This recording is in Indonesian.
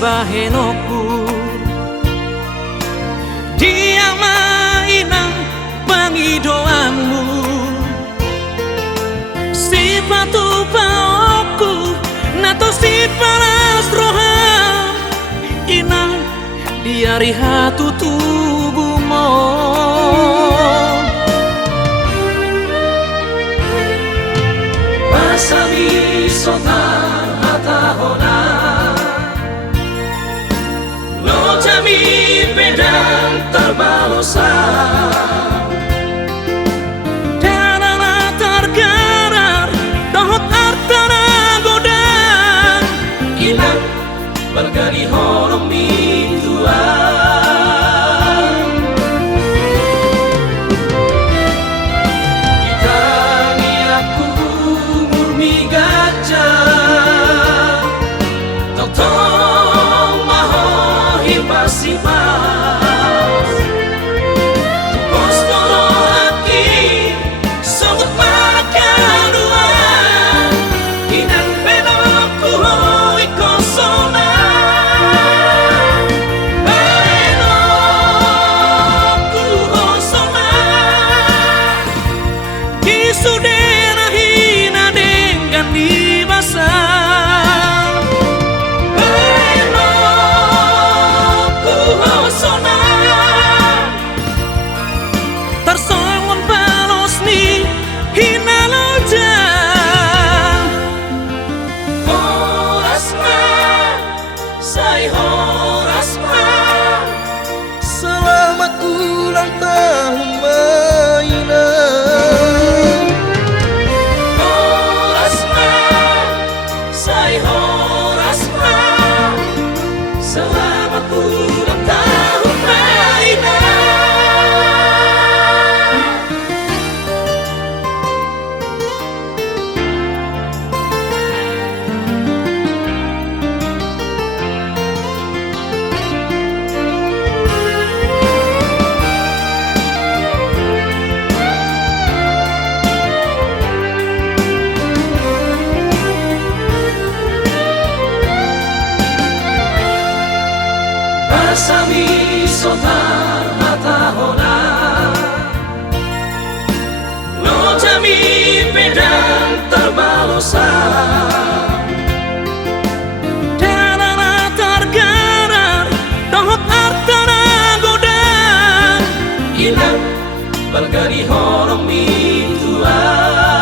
bahenoku dia mainan pangidoanmu sifatu paoku nato sifaras roham inang diari hatu tubuhmu Masami sotan hatahona no jami pedang terbalosa darana tergerar dohot artana godang ilang bergari horong mituan itangi aku murmi gajah totong maho hipasipas postoro haki sogut makaruan inan penoku hoi kosona penoku hosona disudera hina dengan dibasah penoku hosona tersongon balos ni hina loja horasma say horasma Selamat ulang tahun mainan horasma say horasma selamat ulang tahun mainan Masami sotar matahona no jami pedang terbalosa darana tergerar dohot artana godang ilang bergari horong mituan